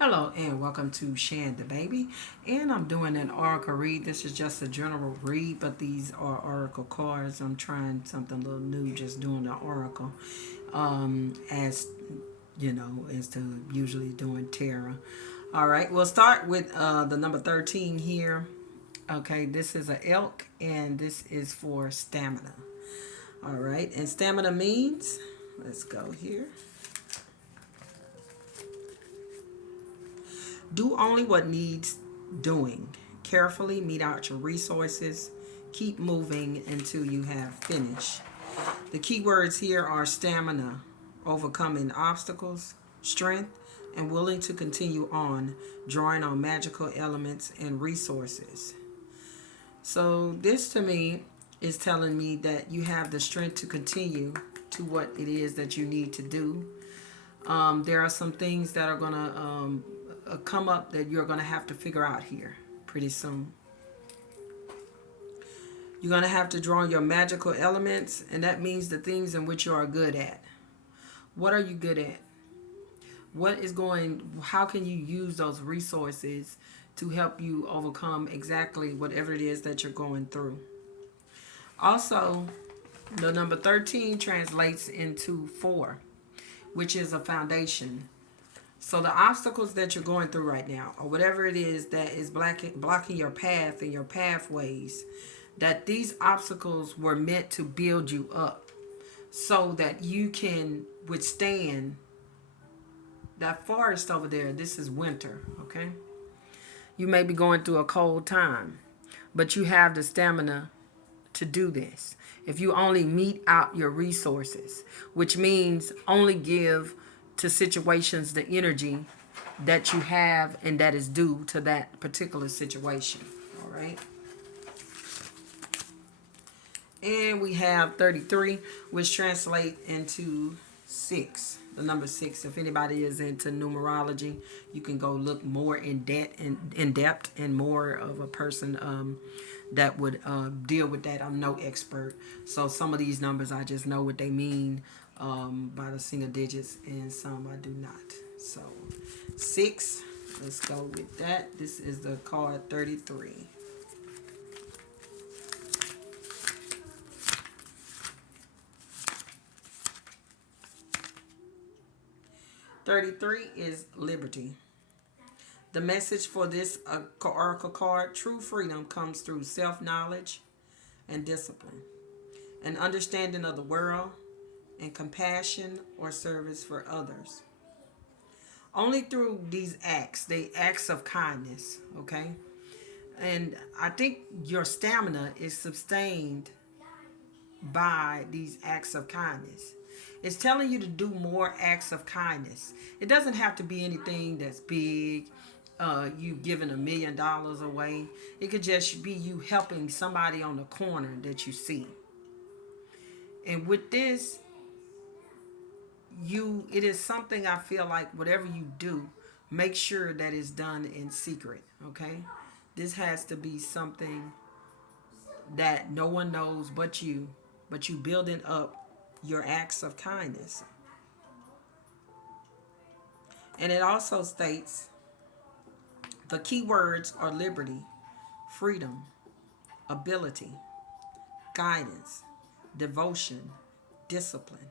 Hello and welcome to Shan the Baby. And I'm doing an oracle read. This is just a general read, but these are oracle cards. I'm trying something a little new, just doing the oracle. As you know, as to usually doing tarot. All right, we'll start with the number 13 here. Okay, this is a elk and this is for stamina. All right, and stamina means, let's go here. Do only what needs doing. Carefully meet out your resources. Keep moving until you have finished. The key words here are stamina, overcoming obstacles, strength, and willing to continue on, drawing on magical elements and resources. So, this to me is telling me that you have the strength to continue to what it is that you need to do. There are some things that are going to come up that you're going to have to figure out here pretty soon. You're going to have to draw your magical elements, and that means the things in which you are good at. What are you good at? How can you use those resources to help you overcome exactly whatever it is that you're going through? Also, the number 13 translates into 4, which is a foundation. So the obstacles that you're going through right now, or whatever it is that is blocking your path and your pathways, that these obstacles were meant to build you up so that you can withstand that forest over there. This is winter, okay? You may be going through a cold time, but you have the stamina to do this. If you only meet out your resources, which means only give to situations the energy that you have and that is due to that particular situation. All right. And we have 33, which translate into 6. The number 6. If anybody is into numerology, you can go look more in depth and more of a person that would deal with that. I'm no expert, so some of these numbers I just know what they mean by the single digits, and some I do not. So 6. Let's go with that. This is the card 33. 33 is liberty. The message for this oracle card: true freedom comes through self-knowledge and discipline, an understanding of the world, and compassion or service for others. Only through these acts, the acts of kindness, okay? And I think your stamina is sustained by these acts of kindness. It's telling you to do more acts of kindness. It doesn't have to be anything that's big. You giving $1 million away. It could just be you helping somebody on the corner that you see. And with this, it is something I feel like whatever you do, make sure that it's done in secret. Okay, this has to be something that no one knows but you, building up your acts of kindness. And it also states the key words are liberty, freedom, ability, guidance, devotion, discipline,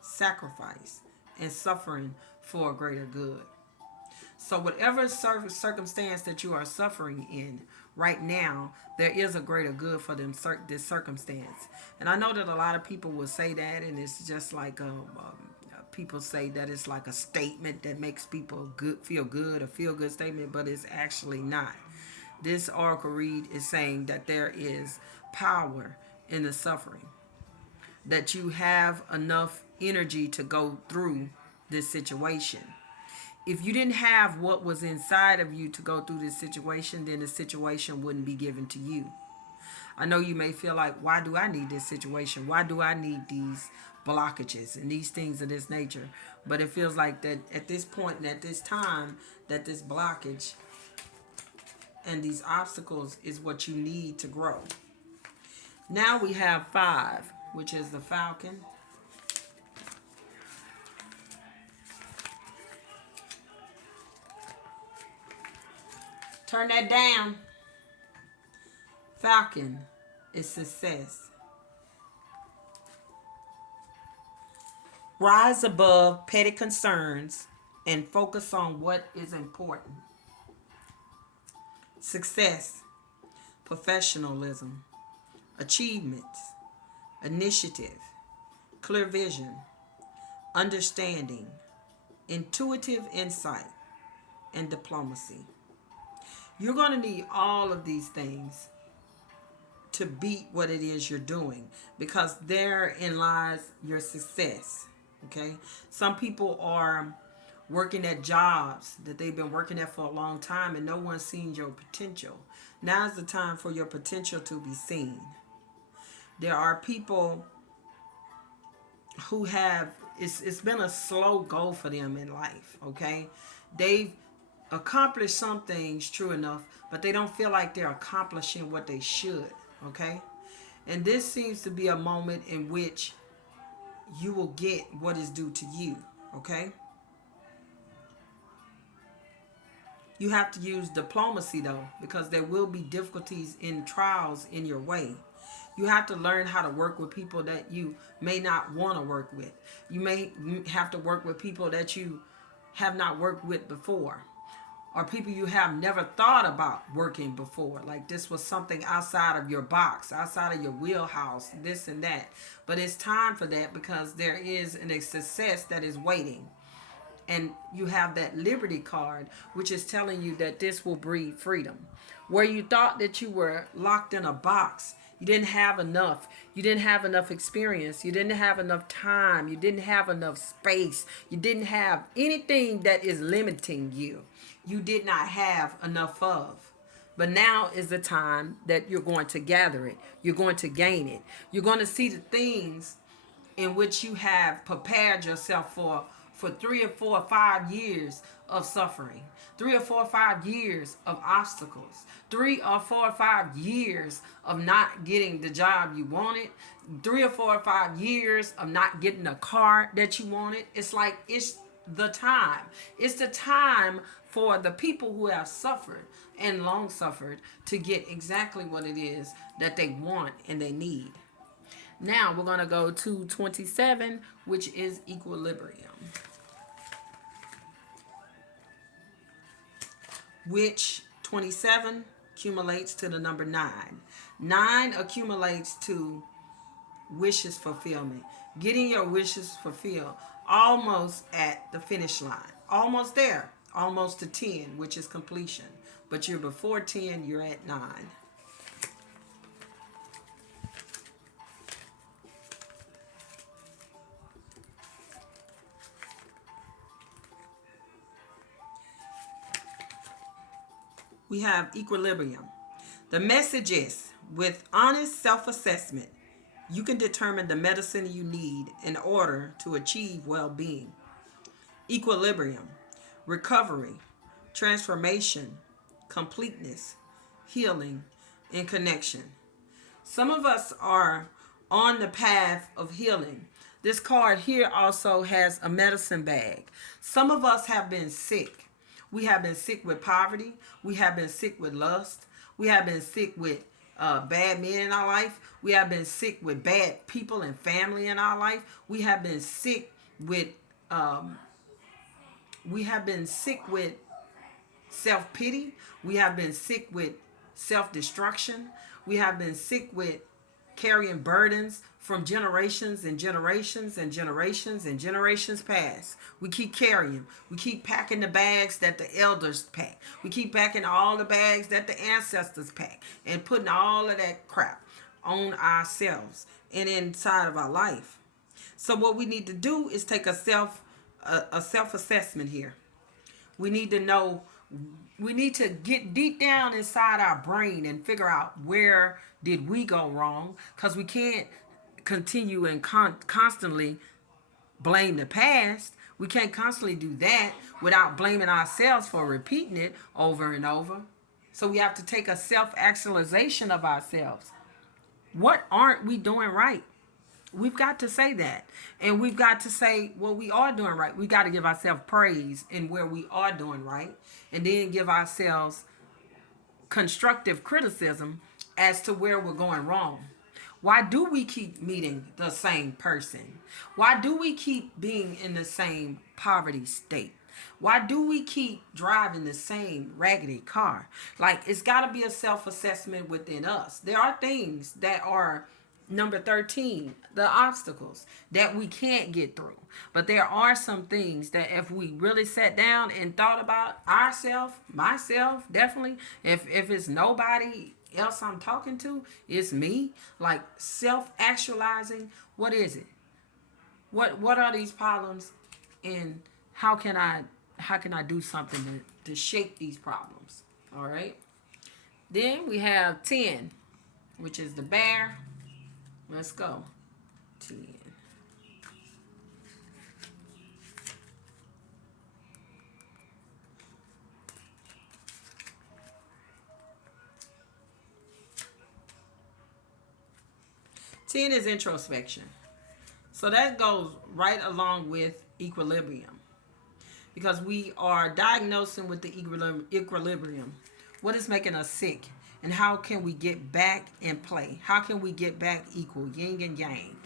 sacrifice, and suffering for a greater good. So, whatever circumstance that you are suffering in right now, there is a greater good for this circumstance. And I know that a lot of people will say that, and it's just like people say that it's like a statement that makes people feel good, a feel good statement, but it's actually not. This oracle read is saying that there is power in the suffering, that you have enough energy to go through this situation. If you didn't have what was inside of you to go through this situation, then the situation wouldn't be given to you. I know you may feel like, why do I need this situation? Why do I need these blockages and these things of this nature? But it feels like that at this point and at this time, that this blockage and these obstacles is what you need to grow. Now we have 5, which is the falcon. Turn that down. Falcon is success. Rise above petty concerns and focus on what is important. Success, professionalism, achievements, initiative, clear vision, understanding, intuitive insight, and diplomacy. You're going to need all of these things to beat what it is you're doing, because therein lies your success. Okay? Some people are working at jobs that they've been working at for a long time and no one's seen your potential. Now's the time for your potential to be seen. There are people who have, it's been a slow go for them in life. Okay? They've accomplished some things, true enough, but they don't feel like they're accomplishing what they should. Okay? And this seems to be a moment in which you will get what is due to you. Okay? You have to use diplomacy though, because there will be difficulties and trials in your way. You have to learn how to work with people that you may not want to work with. You may have to work with people that you have not worked with before, or people you have never thought about working before. Like this was something outside of your box, outside of your wheelhouse, this and that. But it's time for that, because there is a success that is waiting. And you have that liberty card, which is telling you that this will breed freedom. Where you thought that you were locked in a box, you didn't have enough. You didn't have enough experience. You didn't have enough time. You didn't have enough space. You didn't have anything that is limiting you. You did not have enough of. But now is the time that you're going to gather it. You're going to gain it. You're going to see the things in which you have prepared yourself for 3 or 4 or 5 years of suffering, 3 or 4 or 5 years of obstacles, 3 or 4 or 5 years of not getting the job you wanted, 3 or 4 or 5 years of not getting a car that you wanted. It's like it's the time. It's the time for the people who have suffered and long suffered to get exactly what it is that they want and they need. Now we're going to go to 27, which is equilibrium, which 27 accumulates to the number 9. 9 accumulates to wishes fulfillment. Getting your wishes fulfilled, almost at the finish line. Almost there. Almost to 10, which is completion. But you're before 10, you're at 9. We have equilibrium. The message is, with honest self-assessment, you can determine the medicine you need in order to achieve well-being. Equilibrium, recovery, transformation, completeness, healing, and connection. Some of us are on the path of healing. This card here also has a medicine bag. Some of us have been sick. We have been sick with poverty. We have been sick with lust. We have been sick with bad men in our life. We have been sick with bad people and family in our life. We have been sick with self-pity. We have been sick with self-destruction. We have been sick with carrying burdens from generations and generations and generations and generations past. We keep carrying. We keep packing the bags that the elders pack. We keep packing all the bags that the ancestors pack and putting all of that crap on ourselves and inside of our life. So what we need to do is take a self-assessment here. We need to know, we need to get deep down inside our brain and figure out where did we go wrong, because we can't continue and constantly blame the past. We can't constantly do that without blaming ourselves for repeating it over and over. So we have to take a self-actualization of ourselves. What aren't we doing right? We've got to say that. And we've got to say what we are doing right. We got to give ourselves praise in where we are doing right. And then give ourselves constructive criticism as to where we're going wrong. Why do we keep meeting the same person? Why do we keep being in the same poverty state? Why do we keep driving the same raggedy car? Like, it's got to be a self assessment within us. There are things that are number 13, the obstacles that we can't get through. But there are some things that if we really sat down and thought about ourselves, myself, definitely, if it's nobody else I'm talking to, it's me, like self-actualizing, what is it? What are these problems, and how can I do something to shape these problems? All right. Then we have 10, which is the bear. Let's go. 10. Ten is introspection. So that goes right along with equilibrium, because we are diagnosing with the equilibrium. What is making us sick? And how can we get back in play? How can we get back equal, yin and yang?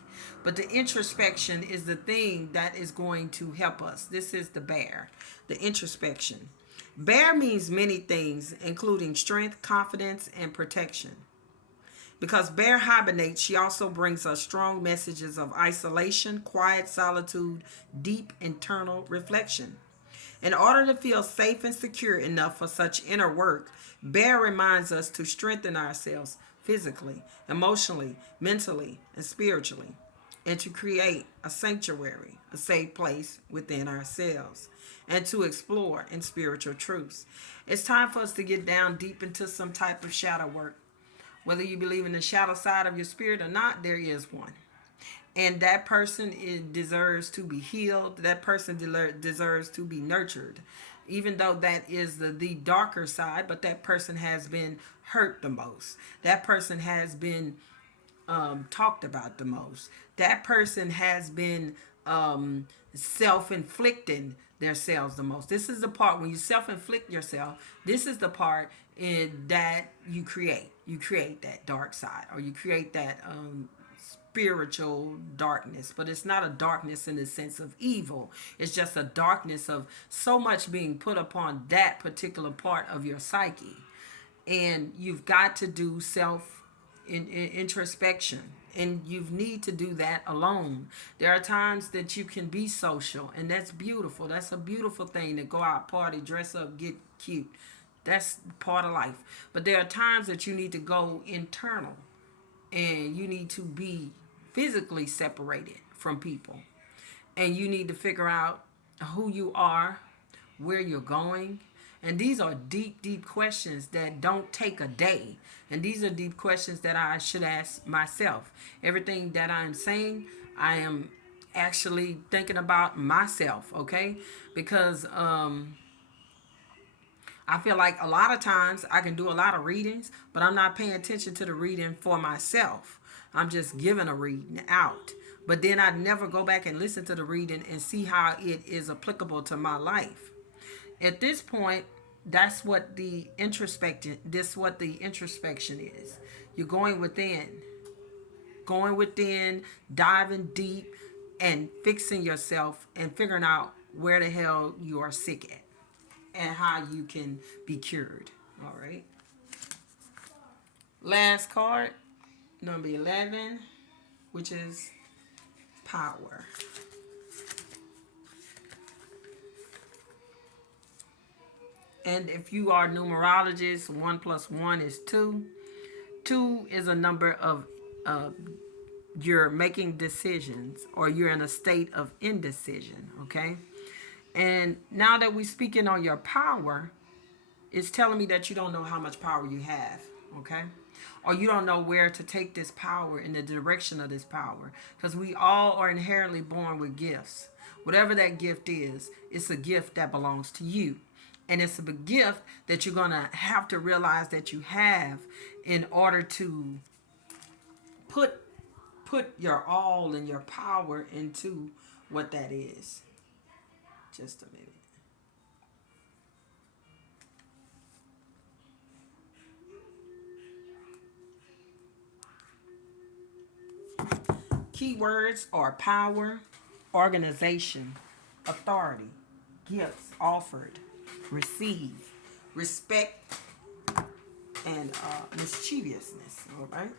But the introspection is the thing that is going to help us. This is the bear, the introspection. Bear means many things, including strength, confidence, and protection. Because bear hibernates, she also brings us strong messages of isolation, quiet solitude, deep internal reflection. In order to feel safe and secure enough for such inner work, Bear reminds us to strengthen ourselves physically, emotionally, mentally, and spiritually, and to create a sanctuary, a safe place within ourselves, and to explore in spiritual truths. It's time for us to get down deep into some type of shadow work. Whether you believe in the shadow side of your spirit or not, there is one. And that person deserves to be healed. That person deserves to be nurtured. Even though that is the darker side, but that person has been hurt the most. That person has been talked about the most. That person has been self-inflicting themselves the most. This is the part when you self-inflict yourself. This is the part that you create. You create that dark side, or you create that spiritual darkness. But it's not a darkness in the sense of evil. It's just a darkness of so much being put upon that particular part of your psyche. And you've got to do self introspection, and you need to do that alone. There are times that you can be social, and that's beautiful. That's a beautiful thing, to go out, party, dress up, get cute. That's part of life. But there are times that you need to go internal, and you need to be physically separated from people, and you need to figure out who you are, where you're going. And these are deep, deep questions that don't take a day. And these are deep questions that I should ask myself. Everything that I'm saying, I am actually thinking about myself, okay? Because I feel like a lot of times I can do a lot of readings, but I'm not paying attention to the reading for myself. I'm just giving a reading out. But then I never go back and listen to the reading and see how it is applicable to my life. At this point, that's what the introspection is. You're going within, diving deep, and fixing yourself and figuring out where the hell you are sick at and how you can be cured. All right. Last card, number 11, which is power. And if you are numerologist, 1 plus 1 is 2. 2 is a number of you're making decisions, or you're in a state of indecision, okay? And now that we're speaking on your power, it's telling me that you don't know how much power you have, okay? Or you don't know where to take this power, in the direction of this power. Because we all are inherently born with gifts. Whatever that gift is, it's a gift that belongs to you. And it's a gift that you're going to have to realize that you have in order to put your all and your power into what that is. Just a minute. Keywords are power, organization, authority, gifts offered, receive, respect, and mischievousness. All right.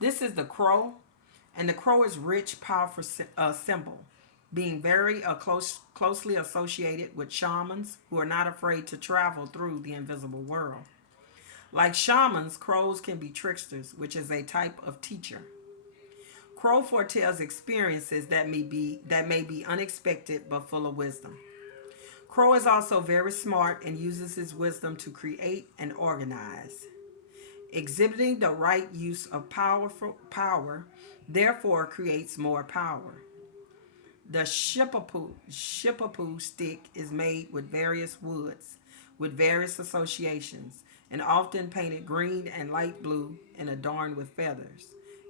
This is the crow, and the crow is rich, powerful symbol, being very closely associated with shamans who are not afraid to travel through the invisible world. Like shamans, crows can be tricksters, which is a type of teacher. Crow foretells experiences that may be unexpected but full of wisdom. Crow is also very smart and uses his wisdom to create and organize. Exhibiting the right use of power therefore creates more power. The shippapoo stick is made with various woods, with various associations, and often painted green and light blue and adorned with feathers.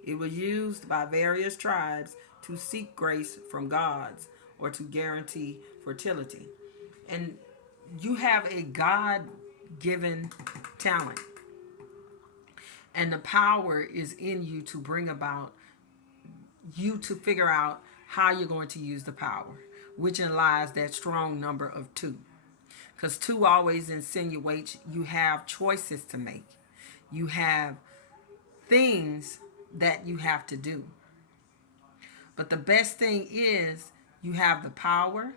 It was used by various tribes to seek grace from gods or to guarantee fertility. And you have a God given talent, and the power is in you to bring about you to figure out how you're going to use the power, which lies that strong number of two. Because two always insinuates you have choices to make, you have things that you have to do. But the best thing is you have the power,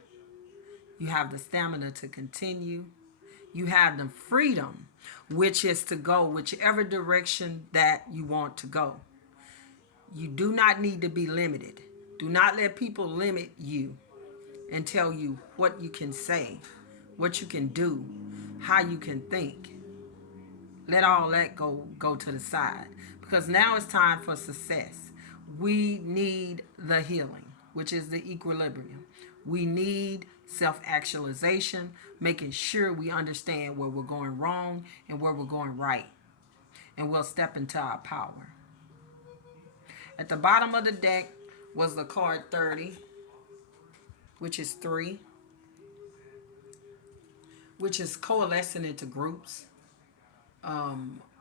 you have the stamina to continue, you have the freedom, which is to go whichever direction that you want to go. You do not need to be limited. Do not let people limit you and tell you what you can say, what you can do, how you can think. Let all that go to the side, because now it's time for success. We need the healing, which is the equilibrium. We need self-actualization, making sure we understand where we're going wrong and where we're going right, and we'll step into our power. At the bottom of the deck was the card 30, which is 3, which is coalescing into groups,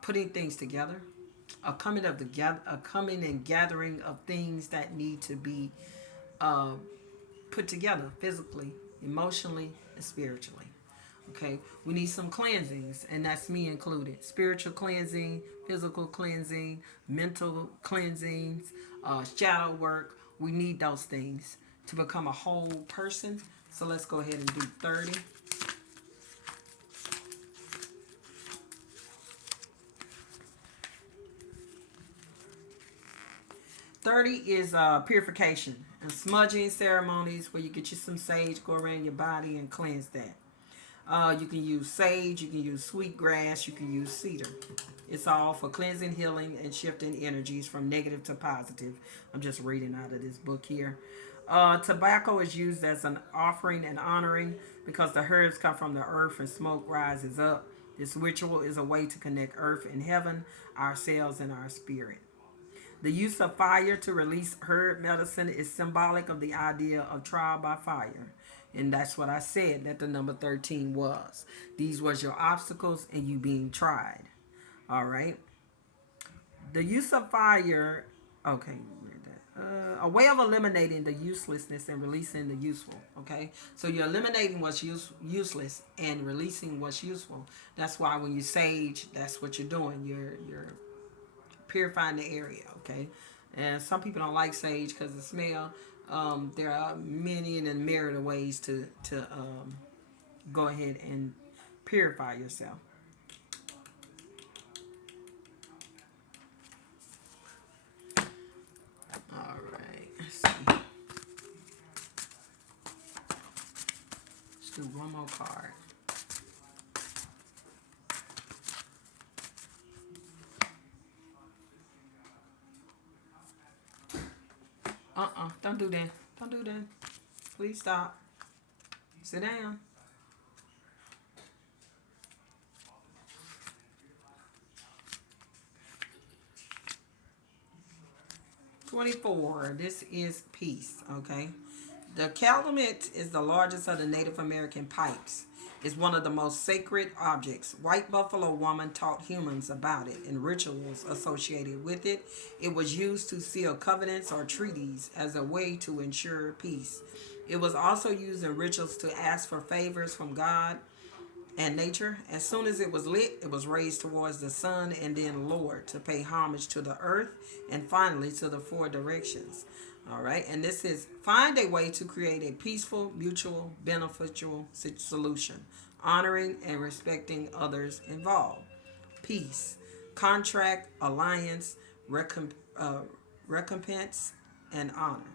putting things together, a coming and gathering of things that need to be uh, put together physically, emotionally, and spiritually. Okay, we need some cleansings, and that's me included. Spiritual cleansing, physical cleansing, mental cleansings, shadow work. We need those things to become a whole person. So let's go ahead and do 30. 30 is purification and smudging ceremonies where you get you some sage, go around your body and cleanse that. You can use sage, you can use sweet grass, you can use cedar. It's all for cleansing, healing, and shifting energies from negative to positive. I'm just reading out of this book here. Tobacco is used as an offering and honoring because the herbs come from the earth and smoke rises up. This ritual is a way to connect earth and heaven, ourselves, and our spirit. The use of fire to release herb medicine is symbolic of the idea of trial by fire. And that's what I said that the number 13 was. These was your obstacles and you being tried. All right. The use of fire, okay, a way of eliminating the uselessness and releasing the useful. Okay, so you're eliminating what's useless and releasing what's useful. That's why when you sage, that's what you're doing. You're purifying the area. Okay, and some people don't like sage because the smell. There are many and myriad of ways to go ahead and purify yourself. All right, let's see. Let's do one more card. Don't do that. Don't do that. Please stop. Sit down. 24. This is peace. Okay. The calumet is the largest of the Native American pipes. It's one of the most sacred objects. White Buffalo Woman taught humans about it and rituals associated with it. It was used to seal covenants or treaties as a way to ensure peace. It was also used in rituals to ask for favors from God and nature. As soon as it was lit, it was raised towards the sun and then lowered to pay homage to the earth and finally to the four directions. All right, and this is find a way to create a peaceful, mutual, beneficial solution, honoring and respecting others involved. Peace, contract, alliance, recompense, and honor.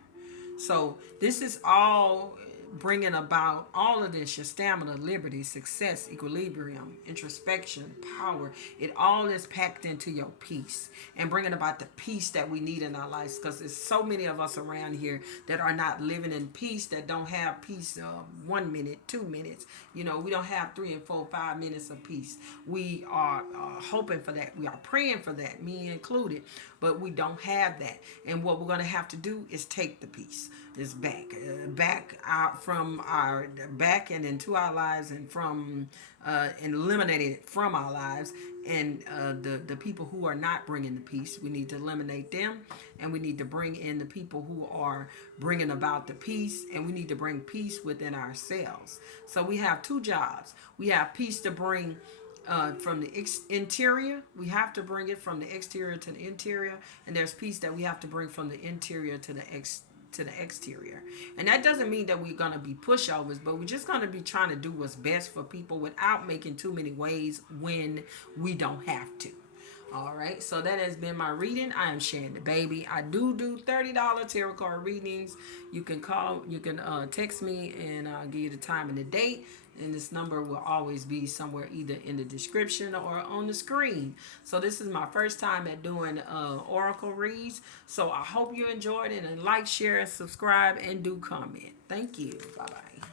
So this is all bringing about all of this: your stamina, liberty, success, equilibrium, introspection, power. It all is packed into your peace and bringing about the peace that we need in our lives, because there's so many of us around here that are not living in peace, that don't have peace 1 minute, 2 minutes. We don't have 3 and 4, 5 minutes of peace. We are hoping for that. We are praying for that, me included, but we don't have that. And what we're going to have to do is take the peace. Is back out from our back and into our lives, and from and eliminate it from our lives. And the people who are not bringing the peace, we need to eliminate them, and we need to bring in the people who are bringing about the peace, and we need to bring peace within ourselves. So we have two jobs. We have peace to bring from the interior. We have to bring it from the exterior to the interior, and there's peace that we have to bring from the interior to the exterior. And that doesn't mean that we're going to be pushovers, but we're just going to be trying to do what's best for people without making too many waves when we don't have to. All right, so that has been my reading. I am Shan the Baby. I do $30 tarot card readings. You can text me, and I'll give you the time and the date. And this number will always be somewhere either in the description or on the screen. So this is my first time at doing oracle reads. So I hope you enjoyed it, and like, share, and subscribe, and do comment. Thank you. Bye-bye.